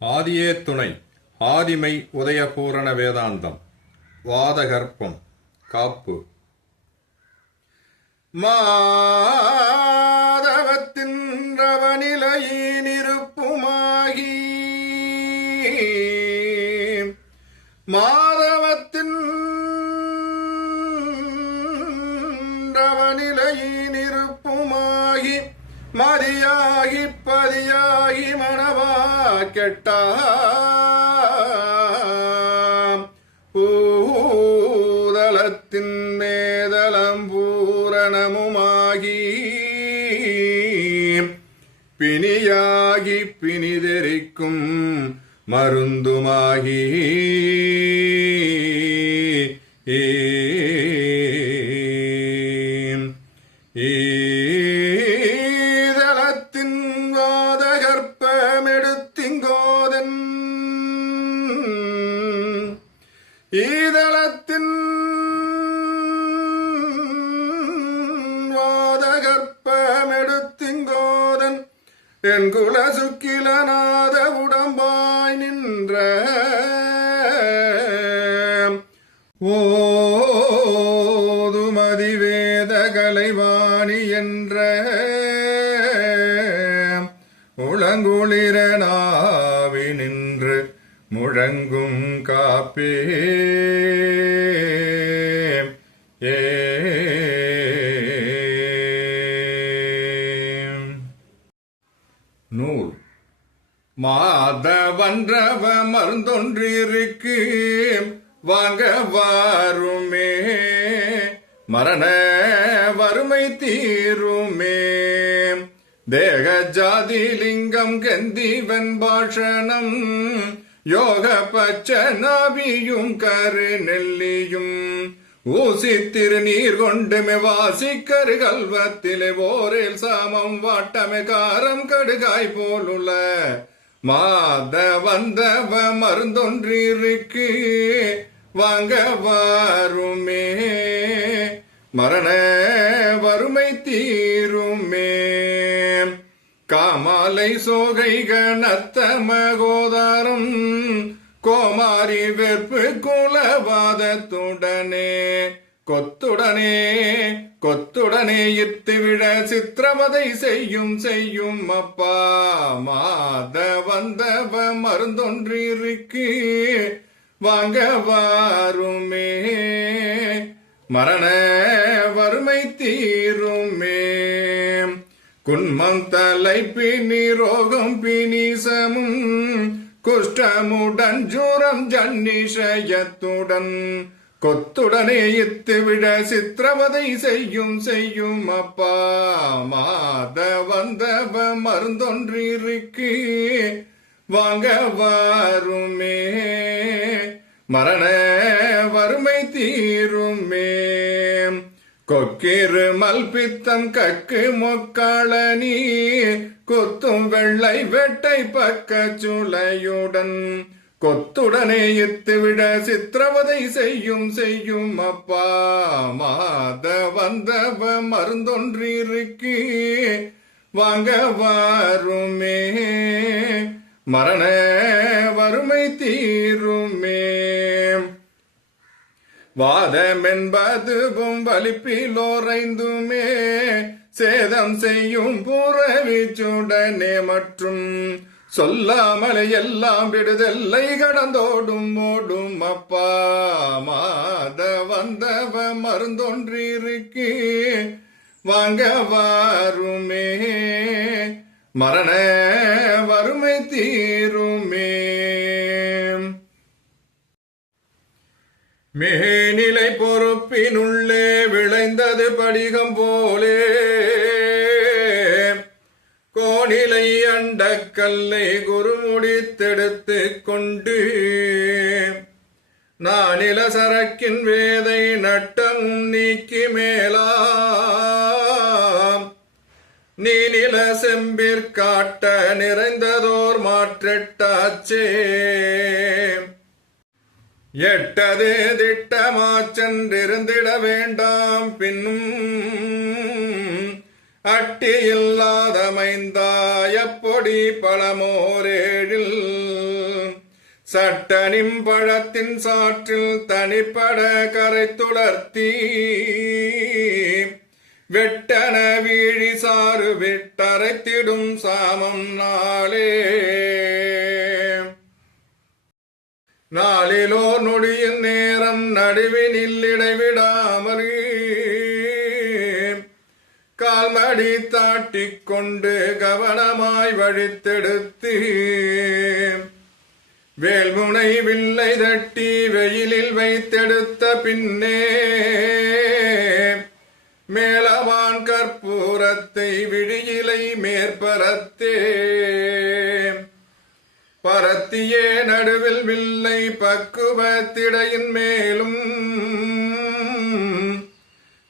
ஆதியே துணை ஆதிமை உதயபூரண வேதாந்தம் வாதகற்பம் காப்பு மாதவத்தின் ரவநிலையினிருப்புமாகி மாதவத்தின் ரவநிலையினிருப்புமாகி மதியாகி பதியாகி மணவா கெட்டாம் பூதலத்தின் மேதலம் பூரணமுமாகி பிணியாகி பிணிதெரிக்கும் மருந்துமாகி ஈதலத்தின் வாதகற்பமெடுத்திங்கோதன் ஈதலத்தின் வாதகற்பமெடுத்திங்கோதன் என் குல சுக்கிலநாத உடம்பாய் நின்ற ஓதுமதி வேத கலைவாணி என்ற உளங்குளிர நாவி நின்று முழங்கும் காப்பே ஏ நூல் மாதவன்றவ மருந்தொன்றிருக்கு வாங்க வாருமே மரண வறுமை தீருமே தேக ஜாதி லிங்கம் கந்திவன் பாஷணம் யோக பச்ச நாபியும் கரு நெல்லியும் ஊசி திருநீர் கொண்டுமே வாசிக்கரு கல்வத்திலே ஓரேல் சாமம் வாட்டமே காரம் கடுகாய் போலுள்ள மாத வந்தவ மருந்தொன்றிருக்கு வாங்க வாருமே மரண வறுமை தீருமே காமாலை சோகை கணத்த மகோதாரம் கோமாரி வெற்பு குலவாதத்துடனே கொத்துடனே இத்துவிட சித்திரவதை செய்யும் அப்பா மாத வந்தவ மருந்தொன்றிருக்கு வாங்க வாருமே மரண வறுமை தீருமே குன்மம் தலை பிணி ரோகம் பிணிசமும் குஷ்டமுடன் ஜூரம் ஜன்னிஷயத்துடன் கொத்துடனே இத்துவிட சித்திரவதை செய்யும் அப்பா மாத வந்தவ மருந்தொன்றிருக்கு வாங்க வாருமே மரண வறுமை தீருமே கொக்கிரு மல்பித்தம் கக்கு மொக்காளனி கொத்தும் வெள்ளை வெட்டை பக்க சுளையுடன் கொத்துடனே இத்துவிட சித்திரவதை செய்யும் அப்பா மாத வந்தவ மருந்தொன்றிருக்கு வாங்க வாருமே மரண வறுமை தீருமே வாதமென்பதுவும் வலிப்பிலோரைந்துமே சேதம் செய்யும் புறவிச்சுடனே மற்றும் சொல்லாமலை எல்லாம் விடுதல்லை கடந்தோடும் அப்பா மாத வந்தவ மருந்தொன்றிருக்கு வாங்க வாருமே மரண வறுமை தீருமே மேநிலை பொறுப்பினுள்ளே விளைந்தது படிகம் போலே கோணிலை அண்டக்கல்லை குருமுடித்தெடுத்து கொண்டு நானில சரக்கின் வேதை நட்டமும் நீக்கி மேலாம் நீனில செம்பிற்காட்ட நிறைந்ததோர் மாற்றெட்டாச்சே எட்டது திட்டமாச்சென்றிருந்திட வேண்டாம் பின்னும் அட்டியில்லாத மைந்தாயப்பொடி பழமோரேழில் சட்டனிம் பழத்தின் சாற்றில் தனிப்பட கரை துளர்த்தி வெட்டன வீழி சாறு விட்டரைத்திடும் சாமம் நாளிலோ நொடியின் நேரம் நடுவினில் இடைவிடாமல் கால்மடி தாட்டிக் கொண்டு கவனமாய் வழித்தெடுத்து வேல்முனை வில்லை தட்டி வெயிலில் வைத்தெடுத்த பின்னே மேலவான் கற்பூரத்தை விழியிலை மேற்பரத்தே பரத்தியே நடுவில் வில்லை பக்குவத்திடையின் மேலும்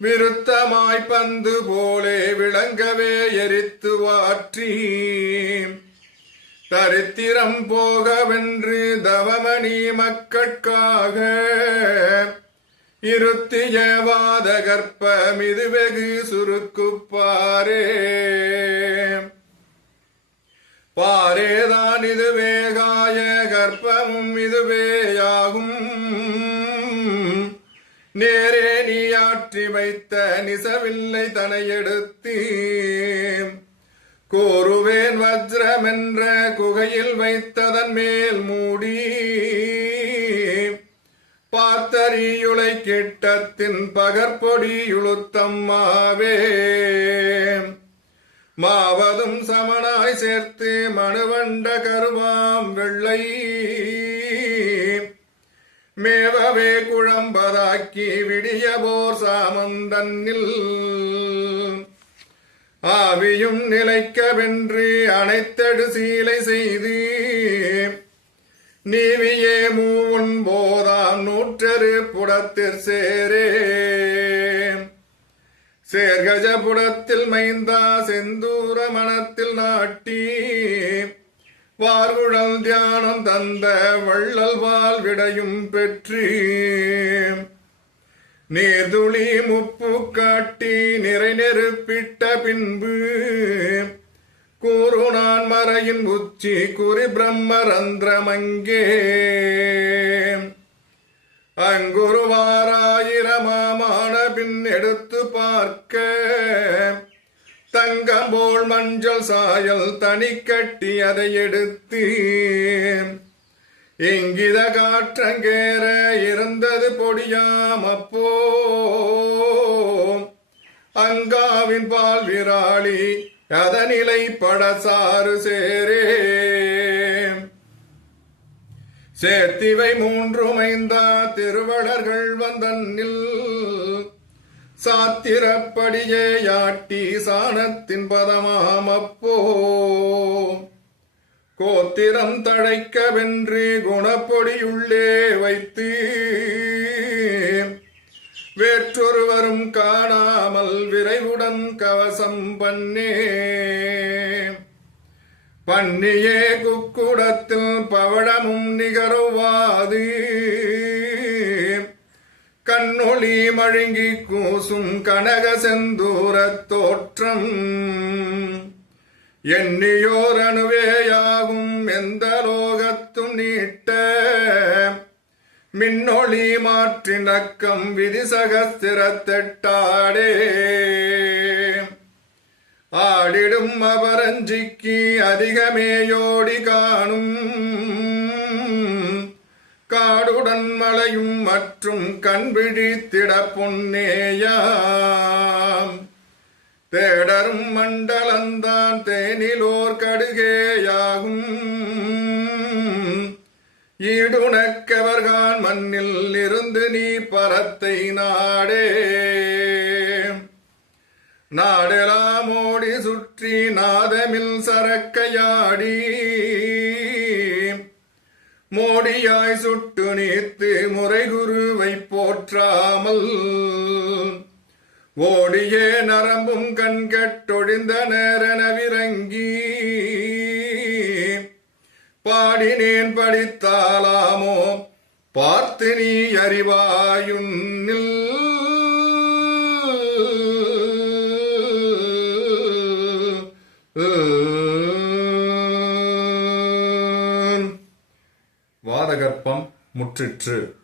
விருத்தமாய் பந்து போலே விளங்கவே எரித்து வாற்றி தரித்திரம் போகவென்று தவமணி மக்கட்காக இருத்திய வாத கற்பமிது வெகு சுருக்குப்பாரே பாரேதான் இதுவே காய கற்பமும் இதுவேயாகும் நேரே நீ ஆற்றி வைத்த நிசவில்லை தனை எடுத்து கோருவேன் வஜ்ரமென்ற குகையில் வைத்ததன் மேல் மூடி பார்த்தறியுளை கிட்டத்தின் பகற்பொடியுளுத்தம்மாவே மாவதும் சமனாய் சேர்த்து மணுவண்ட கருவாம் வெள்ளை மேவவே குழம்பதாக்கி விடியபோர் சாமந்தன்னில் ஆவியும் நிலைக்கவென்று அனைத்தடு சீலை செய்து நீவியே மூவுன் போதாம் நூற்றரு புடத்திற் சேரே சேர்கஜ புடத்தில் மைந்தா செந்தூர மனத்தில் நாட்டி வார்குழல் தியானம் தந்த வள்ளல் வால் விடையும் பெற்று நீர்துளி முப்பு காட்டி நிறை நெருப்பிட்ட பின்பு கூறு நான் மறையின் உச்சி குறி பிரம்மரந்திரமங்கே அங்குருவாராயிரமாமான பின் எடுத்து பார்க்க தங்கம்போல் மஞ்சள் சாயல் தனி கட்டி அதை எடுத்து இங்கித காற்றங்கேற இருந்தது பொடியாம் அப்போ அங்காவின் பால் விராளி அதனிலை படசாறு சேரே சேர்த்திவை மூன்றுமைந்தா திருவளர்கள் வந்தன்னில் சாத்திரப்படியே யாட்டி சாணத்தின் பதமாமப்போ கோத்திரம் தழைக்கவென்று குணப்பொடியுள்ளே வைத்து வேற்றொருவரும் காணாமல் விரைவுடன் கவசம் பண்ணே பண்ணியே குக்குடத்தில் பவழமும் நிகருவாது கண்ணொளி மழுங்கி கூசும் கனக செந்தூரத் தோற்றம் எண்ணியோர் அணுவேயாகும் எந்த லோகத்தும் நீட்ட மின்னொளி மாற்றி நக்கம் விதி சகஸ்திரத்தெட்டாடே ஆடிடும் அபரஞ்சிக்கு அதிகமேயோடி காணும் காடுடன் மலையும் மற்றும் கண்பிழித்திட பொன்னேயாம் தேடரும் மண்டலந்தான் தேனிலோர் கடுகேயாகும் ஈடுனக்கவர்கான் மண்ணில் இருந்து நீ பரத்தை நாடே நாடெலாம் ஓடி சுற்றி நாதமில் சரக்கையாடி மோடியாய் சுட்டு நீத்து முறைகுருவை போற்றாமல் ஓடியே நரம்பும் கண்கட்டொழிந்த நேரனவிரங்கி பாடினேன் படித்தாலாமோ பார்த்து நீ அறிவாயுன்னில் வாத பாதகற்பம் முற்றிற்று.